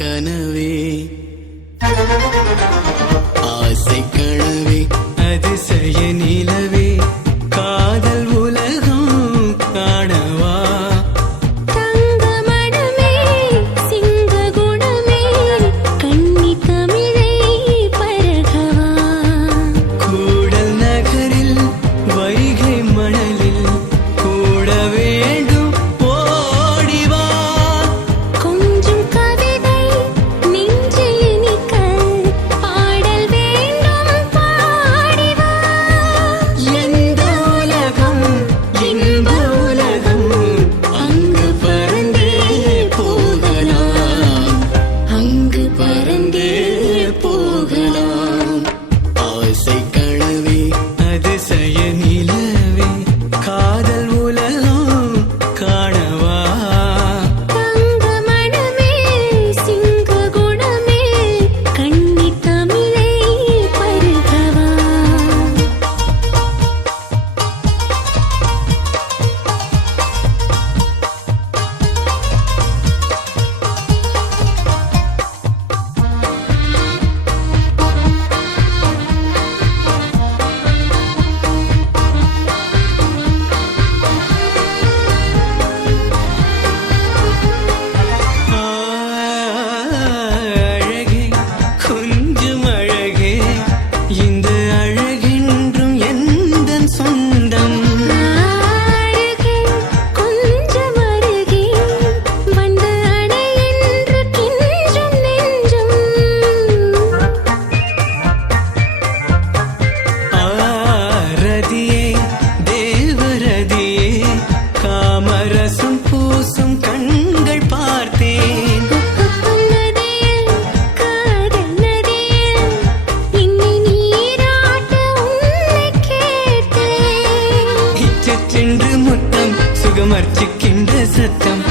கனவே ஆசை கனவே அதிசய நிலவே காதல் உலகம் காணவா தங்கமடமே சிங்க குணமே கன்னி தமிழை பரகவா கூடல் நகரில் வைகை மணலில் கூட வேண்டும் ஓடிவா கொஞ்சம் கவிதை நெஞ்சில் இனிக்க பாடல் வேண்டும் பாடிவா எந்த உலகம் இன்ப உலகம் அங்கு பறந்தே போகலாம் அங்கு பறந்தே போகலாம் ஆசை கனவே அதிசய நிலவே காதல் உலகம் காணவா தங்கமடமே சிங்க குணமே கன்னி தமிழை பரகவா அழகே கொஞ்சம் அழகே இந்த அழகென்றும் எந்தன் சொந்தம் அருகே கொஞ்சம் அருகே வந்து அணை என்று கெஞ்சும் நெஞ்சம் ரதியே தேவரதியே காமரசம் பூசும் கண்கள் பார்த்தேன் நதியில் காதல் நதியில் இன்னை நீராட்ட உன்னை கேட்டேன் இச்சென்று முத்தம் சுகமர்ச்சிக்கின்ற சத்தம்